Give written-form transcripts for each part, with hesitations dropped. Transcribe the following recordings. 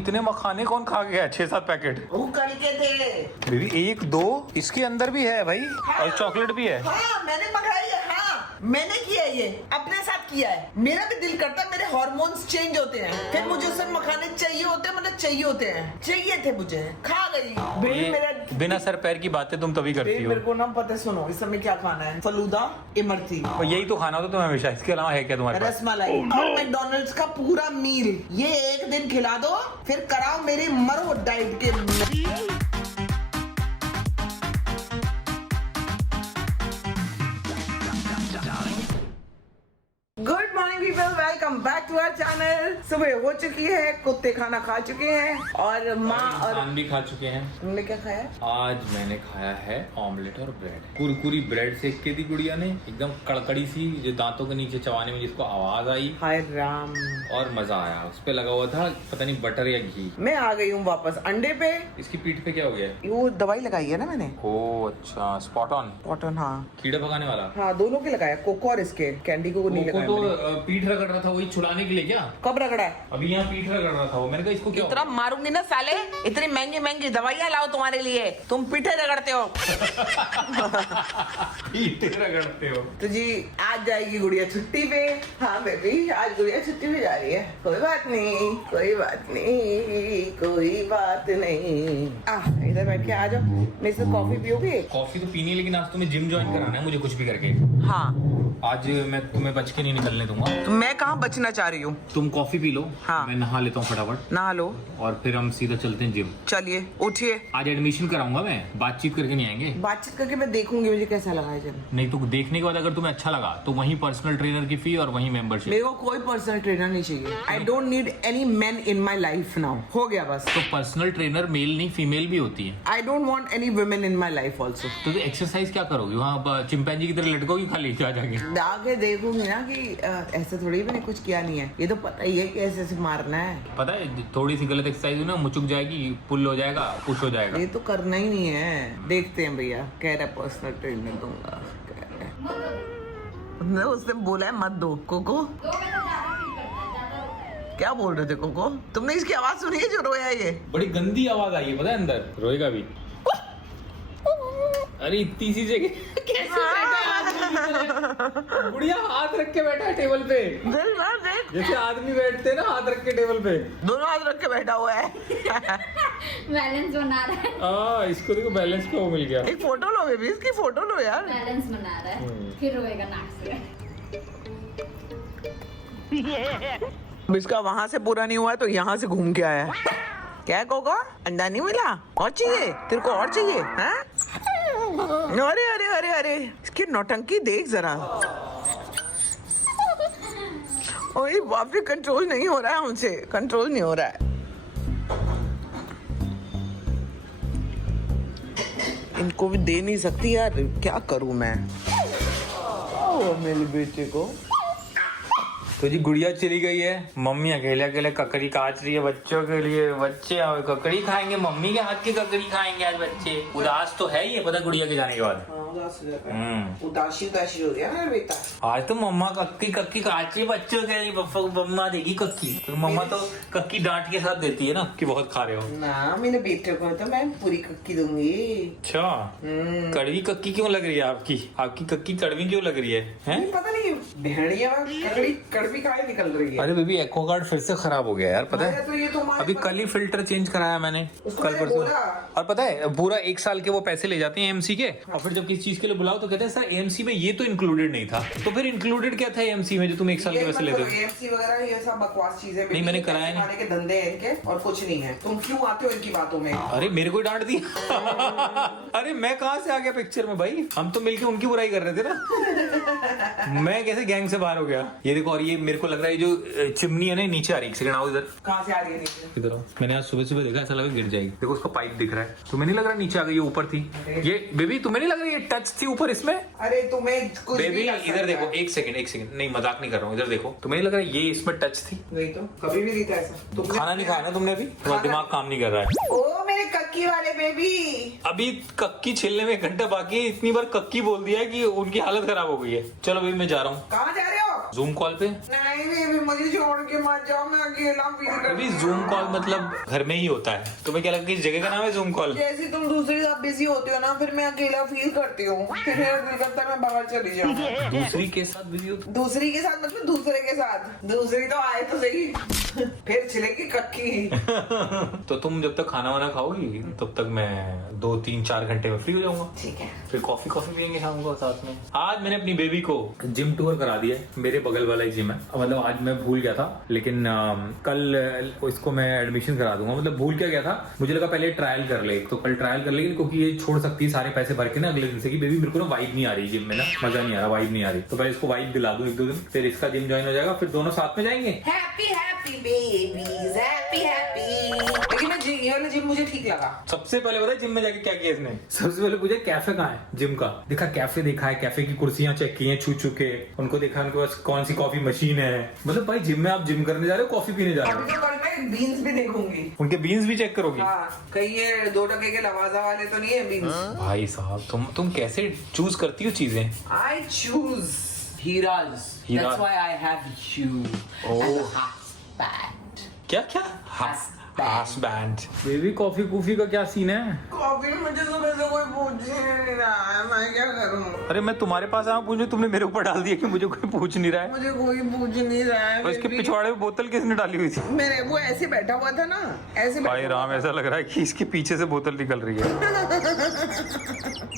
इतने मखाने कौन खा गया? 6-7 पैकेट वो कल के थे बेबी। 1-2 इसके अंदर भी है भाई। हाँ, और चॉकलेट भी है। हाँ मैंने मंगाई है। हाँ मैंने किया है, ये अपने साथ किया है। मेरा भी दिल करता है, मेरे हार्मोन्स चेंज होते हैं, फिर मुझे सब मखाने चाहिए होते हैं, मतलब चाहिए होते हैं, चाहिए थे मुझे, खा गई बेबी। मेरा बिना सर पैर की बातें तुम तभी करती हो। मेरे को ना पता है, सुनो इस समय क्या खाना है, फलूदा इमरती और यही तो खाना होता तुम्हें हमेशा, इसके अलावा है क्या तुम्हारे पास? रसमलाई और मैकडोनल्ड्स का पूरा मील। ये एक दिन खिला दो, फिर कराओ मेरी मरो डाइट के। Good morning people, welcome back to our channel. सुबह हो चुकी है, कुत्ते खाना खा चुके हैं और माँ और इंसान भी खा चुके हैं। तुमने क्या खाया? आज मैंने खाया है ऑमलेट और ब्रेड। कुरकुरी ब्रेड सेक के दी गुड़िया ने, एकदम कड़कड़ी सी, जो दांतों के नीचे चबाने में जिसको आवाज आई, हाय राम। और मजा आया। उस पे लगा हुआ था पता नहीं बटर या घी। मैं आ गई हूँ वापस अंडे पे। इसकी पीठ पे क्या हो गया? वो दवाई लगाई है ना मैंने। ओ अच्छा, स्पॉट ऑन। कॉटन, हाँ कीड़ा भगाने वाला। हाँ दोनों के लगाया, कोको और इसके कैंडी को नहीं लगाया तो मैंने। पीठ रगड़ रहा था, वही छुड़ाने के लिए क्या? कब रगड़ा है? अभी यहाँ पीठ रगड़ रहा था वो। मैंने कहा इसको क्या इतना मारूंगी ना साले, इतनी महंगी महंगी दवाइयाँ लाओ तुम्हारे लिए, तुम पीठे रगड़ते हो। पीठ रगड़ते हो तो जी आज जाएगी गुड़िया छुट्टी पे। हाँ बेबी आज गुड़िया छुट्टी पे जा रही है। कोई बात नहीं, कोई बात नहीं, कोई बात नहीं। इधर बैठ के आ जाओ, मेरे से कॉफी पियोगे? कॉफी तो पीनी है, लेकिन आज तुम्हें जिम ज्वाइन कराना है मुझे कुछ भी करके। हाँ आज मैं तुम्हें बच के नहीं निकलने दूंगा। तो मैं कहाँ बचना चाह रही हूँ? तुम कॉफी पी लो, हाँ। मैं नहा लेता हूँ फटाफट, नहा लो और फिर हम सीधा चलते हैं जिम। चलिए उठिए। आज एडमिशन कराऊंगा मैं, बातचीत करके नहीं आएंगे। बातचीत करके मैं देखूंगी मुझे कैसा लगा है जिम। नहीं तो देखने के बाद अगर तुम्हें अच्छा लगा तो वहीं पर्सनल ट्रेनर की फी और वहीं मेंबरशिप। मेरे को कोई पर्सनल ट्रेनर नहीं चाहिए। I don't need any man in my life now. हो गया बस। तो पर्सनल ट्रेनर मेल नहीं फीमेल भी होती है। I don't want any women in my life also. तो एक्सरसाइज क्या करोगी वहाँ? चिंपैंजी की तरह लटकोगी खाली जा जाके? आगे देखूंगी ना कि ऐसा थोड़ी मैंने कुछ किया नहीं है, ये तो पता ही है कि ऐसे ऐसे मारना है। पता है थोड़ी सी गलत एक्सरसाइज हुई ना, मुचुक जाएगी, पुल हो जाएगा, पुश हो जाएगा। ये तो करना ही नहीं है। देखते हैं भैया, कह रहा है पर्सनल ट्रेनर दूंगा, कह रहा है। उसने बोला है मत दो कोको। क्या बोल रहे थे कोको? तुमने इसकी आवाज सुनी है जो रोया ये? बड़ी गंदी आवाज आई है पता है, अंदर रोएगा भी। अरे इतनी सी जगह कैसे बैठा है आदमी? गुड़िया हाथ रख के बैठा है टेबल पे, जैसे आदमी बैठते हैं ना, हाथ रख के टेबल पे। दोनों हाथ रख के बैठा हुआ है। बैलेंस बना रहा है। इसको देखो बैलेंस पे वो मिल गया। एक फोटो लो बेबी, इसकी फोटो लो यार। बैलेंस बना रहा है, फिर रोएगा नाक से। अब इसका वहां से पूरा नहीं हुआ है तो यहाँ से घूम के आया है। क्या कोको, अंडा नहीं मिला? और चाहिए तेरे को? और चाहिए? हाँ? अरे अरे अरे अरे, इसकी नौटंकी देख जरा। ओए बाप रे, कंट्रोल नहीं हो रहा है मुझसे, कंट्रोल नहीं हो रहा है। इनको भी दे नहीं सकती यार, क्या करूं मैं? ओ मेरे बेटे को। तो जी गुड़िया चली गई है, मम्मी अकेले अकेले ककड़ी काट रही है बच्चों के लिए। बच्चे ककड़ी खाएंगे, मम्मी के हाथ की ककड़ी खाएंगे आज बच्चे। उदास तो है ही है, पता गुड़िया के जाने के बाद। उदास हो जाता है, उदासी उदासी हो गया मेरा बेटा। आज तो मम्मा कक्की कक्की काट रही है बच्चों के लिए। मम्मा देगी कक्की, तो मम्मा तो कक्की डांट के साथ देती है ना कि बहुत खा रहे हो ना। मेरे बेटे को तो मैं पूरी कक्की दूंगी। अच्छा, कड़वी कक्की क्यों लग रही है आपकी? आपकी कक्की कड़वी क्यों लग रही है? हैं? पता नहीं, भेड़िया कड़वी काहे निकल रही है। अरे बेबी एक्वागार्ड फिर से खराब हो गया यार, पता है? तो ये तो अभी कल ही फिल्टर चेंज कराया मैंने, कल परसों। और पता है पूरा 1 साल के वो पैसे ले जाते हैं एएमसी के, और फिर जब किसी चीज के लिए बुलाओ तो कहते हैं सर एएमसी में ये तो इंक्लूडेड नहीं था। तो फिर इंक्लूडेड क्या था एएमसी में जो तुम 1 साल के पैसे लेते हो? एएमसी वगैरह ये सब बकवास चीजें नहीं, मैंने कराया नहीं। खाने के धंधे हैं इनके और कुछ नहीं है। तुम क्यों आते हो इनकी बातों में? अरे मेरे को डांट दिया। अरे मैं कहाँ से आ गया पिक्चर में भाई? हम तो मिलके उनकी बुराई कर रहे थे ना। मैं कैसे गैंग से बाहर हो गया? ये देखो, और ये मेरे को लग रहा है जो चिमनी है ना नीचे आ रही है। सेकंड आओ इधर। कहाँ से आ रही है नीचे? इधर आओ। मैंने आज सुबह सुबह देखा, ऐसा लगा गिर जाएगी। देखो उसका पाइप दिख रहा है, तुम्हें नहीं लग रहा नीचे आ गई? ये ऊपर थी ये बेबी, तुम्हें नहीं लग रहा ये टच थी ऊपर इसमें? अरे तुम्हें कुछ बेबी भी लग इधर सकता देखो, है। एक सेकंड, नहीं मजाक नहीं कर रहा हूँ, इधर देखो। तुम्हें नहीं लग रहा ये इसमें टच थी? नहीं तो कभी भी नहीं था ऐसा। तुमने खाना नहीं खाया ना तुमने अभी? तुम्हारा दिमाग काम नहीं कर रहा है। ओ मेरे कक्की वाले बेबी। अभी कक्की छिलने में 1 घंटा बाकी है, इतनी बार कक्की बोल दिया है कि उनकी हालत खराब हो गई है। चलो बेबी मैं जा रहा हूँ। कहाँ जा रहे हो? जूम कॉल पे? नहीं बेबी मुझे छोड़ के मत जाओ, मैं अकेला फील कर। अभी जूम कॉल मतलब घर में ही होता है, तुम्हें क्या लगता है इस जगह का नाम है जूम कॉल? जैसे तुम दूसरे के साथ बिजी होते हो ना, फिर मैं अकेला फील करती हूँ, फिर मेरा दिल करता है मैं बाहर चली जाऊँ। दूसरी के साथ बिजी हो? दूसरी के साथ मतलब दूसरे के साथ, दूसरी तो आए तो सही, फिर छिलेगी कक्की। तो तुम जब तक खाना वाना खाओगी तब तक मैं 2-3-4 घंटे में फ्री हो जाऊंगा। ठीक है। फिर कॉफी पियेंगे शाम को साथ में। आज मैंने अपनी बेबी को जिम टूर करा दिया है, मेरे बगल वाला ही जिम है। मतलब आज मैं भूल गया था, लेकिन कल इसको मैं एडमिशन करा दूंगा। मतलब भूल क्या गया था, मुझे लगा पहले ट्रायल कर ले, तो कल ट्रायल कर लेकिन क्योंकि ये छोड़ सकती है सारे पैसे भर के ना अगले दिन से कि बेबी मेरे को ना वाइब नहीं आ रही जिम में, ना मजा नहीं आ रहा, वाइब नहीं आ रही, तो पहले इसको वाइब दिला दूं 1-2 दिन, फिर इसका जिम ज्वाइन हो जाएगा, फिर दोनों साथ में जाएंगे। Happy happy babies, happy happy. लेकिन मैं ये वाला जिम मुझे ठीक लगा। सबसे पहले पता है जिम में जाके क्या किया इसने? सबसे पहले पूछा कैफे कहाँ है जिम का, देखा कैफे, देखा है कैफे की कुर्सियां चेक की हैं छू के, उनको देखा उनके पास कौन सी कॉफी मशीन है। मतलब भाई जिम में आप जिम करने जा रहे हो, कॉफी पीने जा रहे हो? अभी तो कल मैं बीन्स भी देखूंगी। उनके बीन्स भी चेक करोगी? हाँ, कहीं ये 2 टके के लवाजा वाले तो नहीं है बीन्स। भाई साहब तुम कैसे चूज करती हो चीजें? I choose heroes. Hira. That's why I have you Oh. as a husband. क्या बैंड। बेबी कॉफी का क्या सीन है? कॉफी मुझे सुबह से कोई पूछ ही नहीं रहा है, मैं क्या करूं? अरे मैं तुम्हारे पास आया पूछने, तुमने मेरे ऊपर डाल दिया कि मुझे कोई पूछ नहीं रहा है। मुझे कोई पूछ नहीं रहा है। और इसके पिछवाड़े में बोतल किसने डाली हुई थी? मेरे वो ऐसे बैठा हुआ था ना, ऐसे भाई राम, ऐसा लग रहा है कि इसके पीछे से बोतल निकल रही है।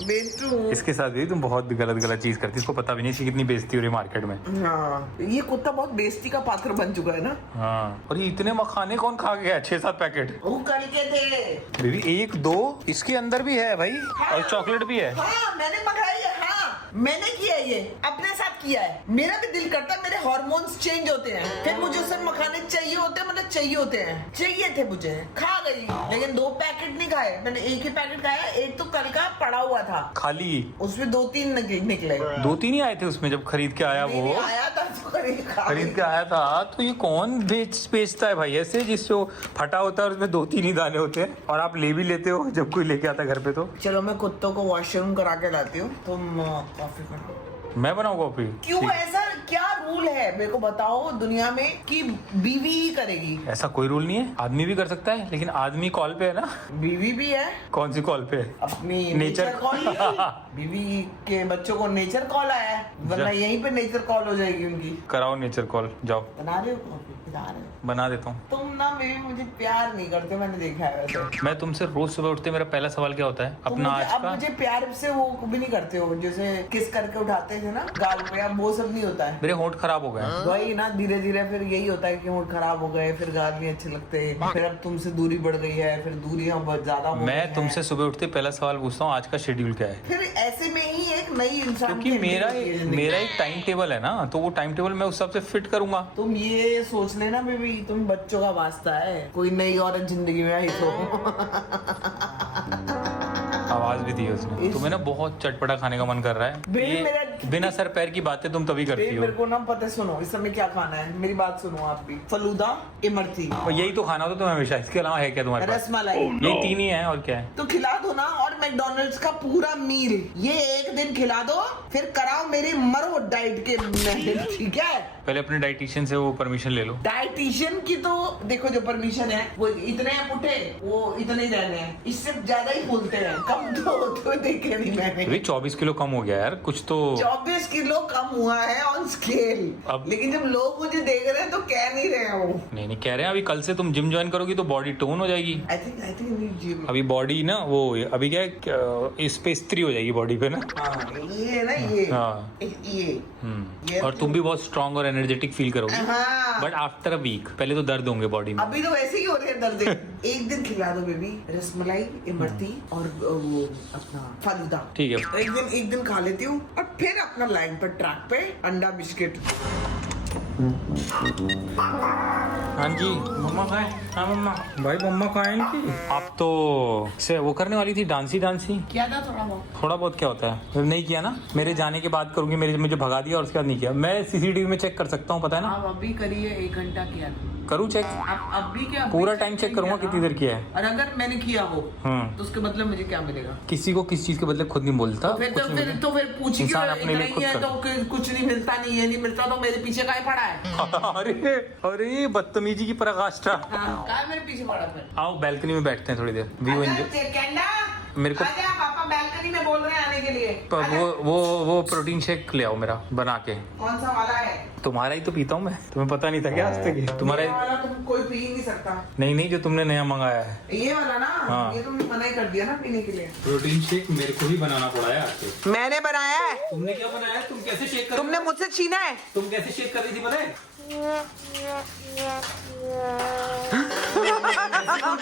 बेटू। इसके साथ भी तुम बहुत गलत चीज करती, इसको पता भी नहीं इसकी कितनी बेइज्जती हो रही मार्केट में। हाँ, ये कुत्ता बहुत बेइज्जती का पात्र बन चुका है ना। हाँ, और ये इतने मखाने कौन खा गया? 6-7 पैकेट वो कल के थे बेबी, 1-2 इसके अंदर भी है भाई। और चॉकलेट भी है। हाँ, मैंने मंगाई है। हाँ, मैंने किया है, ये अपने साथ किया है। मेरा भी दिल करता है, मेरे हार्मोन्स चेंज होते हैं, फिर मुझे उससे मखाने चाहिए होते हैं, मतलब चाहिए होते हैं, चाहिए थे मुझे, खा गई, लेकिन 2 पैकेट नहीं खाए मैंने, 1 ही पैकेट खाया। एक तो कल का पड़ा हुआ था खाली, उसमें 2-3 निकले। 2-3 ही आए थे उसमें जब खरीद के आया वो। आया था तो खरीद के आया था। तो ये कौन बेचता है भाई ऐसे, जिससे फटा होता है और उसमें 2-3 ही दाने होते हैं, और आप ले भी लेते हो जब कोई लेके आता है घर पे। तो चलो मैं कुत्तों को वॉशरूम करा के लाती हूँ, तुम कॉफी करो। मैं बनाऊं कॉफी? क्यों? ऐसा क्या रूल है मेरे को बताओ दुनिया में कि बीवी ही करेगी? ऐसा कोई रूल नहीं है, आदमी भी कर सकता है, लेकिन आदमी कॉल पे है ना। बीवी भी है। कौन सी कॉल पे? अपनी नेचर कॉल। बीवी के बच्चों को नेचर कॉल आया है, वरना यहीं पे नेचर कॉल हो जाएगी उनकी। कराओ नेचर कॉल, जाओ। बना रहे हो कॉफी? बना रहे हो? बना देता हूँ। तुम ना बेबी मुझे प्यार नहीं करते, मैंने देखा है वैसे। मैं तुमसे रोज सुबह उठते मेरा पहला सवाल क्या होता है? अपना आज अब का। मुझे प्यार से वो भी नहीं करते हो, जैसे किस करके उठाते थे ना गाल पे, अब वो सब नहीं होता है। मेरे होंठ खराब हो गए। वही ना, धीरे धीरे फिर यही होता है कि होंठ खराब हो गए, फिर गाल नहीं अच्छे लगते, फिर अब तुमसे दूरी बढ़ गई है, फिर दूरियां बहुत ज्यादा हो गई मैं हैं। तुमसे सुबह उठते पहला सवाल पूछता हूँ आज का शेड्यूल क्या है? फिर ऐसे में ही एक नई इंसान क्योंकि की मेरा entry होती है जिंदगी। मेरा एक टाइम टेबल है ना, तो वो टाइम टेबल मैं उस हिसाब से फिट करूंगा। तुम ये सोच लेना बेबी, तुम बच्चों का वास्ता है, कोई नई औरत जिंदगी में आई तो। आवाज भी दी है उसने। तुम्हें ना बहुत चटपटा खाने का मन कर रहा है। बेबी, ये मेरा- बिना सर पैर की बातें तुम तभी करती बेबी हो। मेरे को ना पता है, सुनो इस समय क्या खाना है, मेरी बात सुनो आप भी। फलूदा, इमरती, और यही तो खाना होता तुम्हें हमेशा, इसके अलावा है क्या तुम्हारे पास? रसमलाई। यही 3 ही है, और क्या है? तो खिला दो ना, और मैकडोनल्ड्स का पूरा मील ये एक दिन खिला दो, फिर कराओ मेरी मरो डाइट के महल, ठीक है? पहले अपने डाइटिशियन से वो परमिशन ले लो। डाइटिशियन की तो देखो जो परमिशन है वो इतने हैं पुटे, वो इतने ही रहने हैं, इससे ज्यादा ही फूलते हैं, कम तो देखे नहीं मैंने। अभी 24 किलो कम हो गया यार, कुछ तो। 24 किलो कम हुआ है ऑन स्केल। अब- लेकिन जब लोग मुझे देख रहे हैं तो कह नहीं रहे हो। नहीं कह रहे हैं, अभी कल से तुम जिम ज्वाइन करोगी तो बॉडी टोन हो जाएगी। I think gym. अभी बॉडी ना वो अभी क्या है, इस पे स्त्री हो जाएगी बॉडी पे ना। हाँ, ये है ना, ये हाँ। ये और तुम भी बहुत स्ट्रांग और एनर्जेटिक फील करोगी। हाँ। बट आफ्टर अ वीक, पहले तो दर्द होंगे बॉडी में। अभी तो वैसे ही हो रहे हैं दर्द। एक दिन खिला दो बेबी रसमलाई, इमरती और वो अपना फलूदा। ठीक है। एक दिन खा लेती हूँ, और फिर अपना लाइन पर ट्रैक पे अंडा बिस्किट। हाँ जी मम्मा खाए। हाँ मम्मा। भाई मम्मा खाएंगी। आप तो से वो करने वाली थी डांसी। क्या था थोड़ा बहुत क्या होता है? नहीं किया ना, मेरे जाने के बाद करूंगी, मुझे भगा दिया और उसके बाद नहीं किया। मैं CCTV में चेक कर सकता हूँ, पता है ना। आप अभी करिए, 1 घंटा किया। करूँ चेक? अब भी क्या? पूरा टाइम चेक करूंगा कितनी देर किया है। और अगर मैंने किया हो तो उसके बदले मुझे क्या मिलेगा? किसी को किस चीज के बदले खुद नहीं बोलता। तो फिर पूछ क्यों? इंसान अपने लिए नहीं खुद है तो कुछ नहीं मिलता, नहीं है, नहीं मिलता तो मेरे पीछे काहे पड़ा है? अरे अरे बदतमीजी की पराकाष्ठा। काहे मेरे पीछे पड़ा फिर? आओ बैल्कनी में बैठते हैं थोड़ी देर, व्यू एंजॉय। कैंडा मेरे को आजा, पापा बैल्कनी में बोल रहे हैं आने के लिए। वो प्रोटीन शेक ले आओ मेरा बना के। कौन सा वाला है? तुम्हारा ही तो पीता हूँ मैं, तुम्हें पता नहीं था क्या आज तक? तुम्हारा ये वाला तुम कोई पी नहीं सकता। नहीं जो तुमने नया मंगाया है ये वाला ना? हाँ। ये तुमने मना ही कर दिया ना पीने के लिए। प्रोटीन शेक मेरे को ही बनाना पड़ा है आज। मैंने बनाया है। तुमने क्या बनाया? तुम कैसे शेक कर? तुमने मुझसे छीना है। तुम कैसे शेक कर रही थी पता है?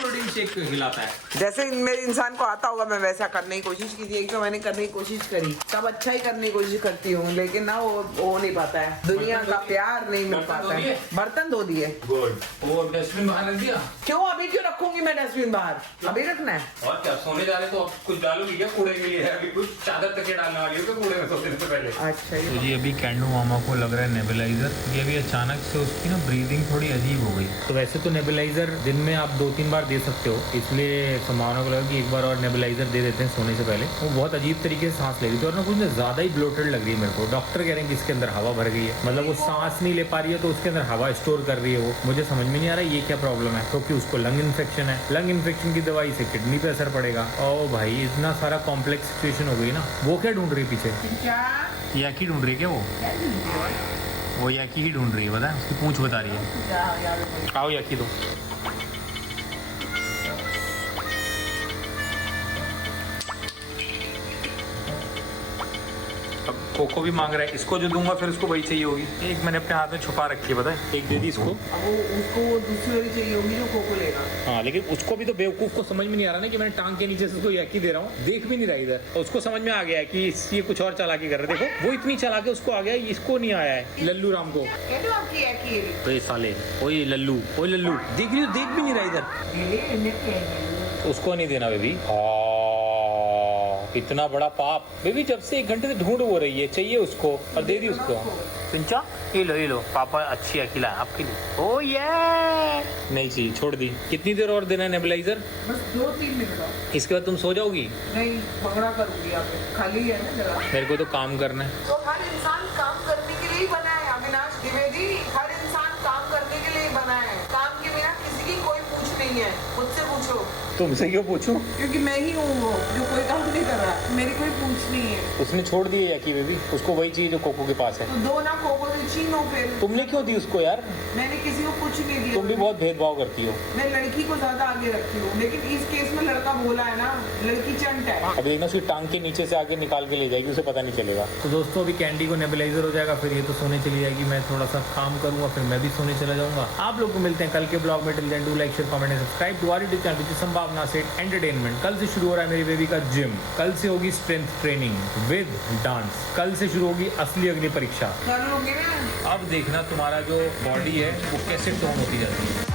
प्रोटीन शेक खिलाता है। जैसे मेरे इंसान को आता होगा मैं वैसा करने की कोशिश की थी। एक तो मैंने करने की कोशिश करी, सब अच्छा ही करने की कोशिश करती हूँ, लेकिन ना वो हो नहीं पाता है। दुनिया का प्यार नहीं मिल पाता है। बर्तन धो दिए। गुड। और डस्टबिन बाहर रख दिया? क्यों? अभी क्यों रखूंगी मैं डस्टबिन बाहर? अभी रखना है। और क्या सोने जा रहे तो अब कुछ डालोगी क्या कूड़े के लिए? अभी कुछ चादर तक डालने वाली हो क्या कूड़े में सोने से पहले? अच्छा तो ये अभी कैंडू मामा को लग रहा है नेबुलाइजर। ये अभी अचानक से उसकी ना ब्रीदिंग थोड़ी अजीब हो गई। तो वैसे तो नेबुलाइजर दिन में आप 2-3 बार दे सकते हो, इसलिए संभावना को लगा कि एक बार और नेबुलाइजर दे देते हैं सोने से पहले। वो बहुत अजीब तरीके से सांस ले रही थी और ना कुछ ज्यादा ही ब्लोटेड लग रही है मेरे को। डॉक्टर कह रहे हैं कि इसके अंदर हवा भर गई है, मतलब वो सांस नहीं ले पा रही है तो उसके अंदर हवा स्टोर कर रही है वो। मुझे समझ में नहीं आ रहा है ये क्या प्रॉब्लम है, क्योंकि उसको लंग इन्फेक्शन है। लंग इन्फेक्शन की दवाई से किडनी पे असर पड़ेगा। ओ भाई इतना सारा कॉम्प्लेक्स सिचुएशन हो गई ना। वो क्या ढूंढ रही है पीछे? याकी ढूंढ रही है क्या वो याकी ही ढूंढ रही है, बता उसकी पूंछ बता रही है। आओ याकी दो। अब कोको भी मांग रहा है, इसको जो दूंगा फिर उसको वही चाहिए होगी। एक मैंने अपने हाथ में छुपा रखी है, पता है? एक दे दी इसको। अब वो उसको दूसरी वाली चाहिए होगी जो कोको लेगा। हाँ लेकिन उसको भी तो बेवकूफ को समझ में नहीं आ रहा ना कि मैंने टांग के नीचे से उसको याकी दे रहा हूँ। देख भी नहीं रहा इधर, और उसको समझ में आ गया है कि ये कुछ और चालाकी कर रहा है। देखो वो इतनी चालाक है, उसको आ गया, इसको नहीं आया है लल्लू राम को। तो ये साले ओए लल्लू देख रही हो, देख भी नहीं रहा इधर। उसको नहीं देना बेबी। इतना बड़ा पाप बेबी, जब से 1 घंटे से ढूंढ हो रही है, चाहिए उसको और दे दी उसको। पिंचा ये लो पापा अच्छी अकेला आपके लिए। ओ ये नहीं चाहिए, छोड़ दी। कितनी देर और देना है नेबुलाइजर? बस 2-3 मिनट। इसके बाद तुम सो जाओगी? नहीं, पकड़ा करूंगी। आप खाली है ना जगह? मेरे को तो काम करना है। तो हर इंसान काम करने के लिए ही बना है अविनाश द्विवेदी। हर इंसान काम करने के लिए ही बना है। काम के बिना किसी की कोई पूछ नहीं है। मुझसे पूछो। तुमसे क्यों पूछूं? क्योंकि मैं ही हूँ वो जो कोई काम नहीं कर रहा। मेरी कोई पूछ नहीं है। उसने छोड़ दी है याकी बेबी, उसको वही चाहिए जो कोको के पास है। तो दो ना कोको से छीनो फिर। तुमने क्यों दी उसको यार? मैंने किसी को कुछ नहीं दिया। तुम भी बहुत भेदभाव करती हो। मैं लड़की को ज्यादा आगे रखती हूँ, लेकिन इस केस में लड़का बोला है ना, लड़की चंट है। अब देखना उसकी टांग के नीचे से आगे निकाल के ले जाएगी, उसे पता नहीं चलेगा। तो दोस्तों अभी कैंडी को नेबुलाइजर हो जाएगा, फिर ये तो सोने चली जाएगी। मैं थोड़ा सा काम करूंगा, फिर मैं भी सोने चला जाऊंगा। आप लोग को मिलते हैं कल के ब्लॉग में। Till then do like share comment and subscribe to our YouTube channel which is Sambhavna से एंटरटेनमेंट। कल से शुरू हो रहा है मेरी बेबी का जिम। कल से होगी स्ट्रेंथ ट्रेनिंग विद डांस। कल से शुरू होगी असली अग्नि परीक्षा। कर लोगे ना? अब देखना तुम्हारा जो बॉडी है वो कैसे टोन होती जाती है।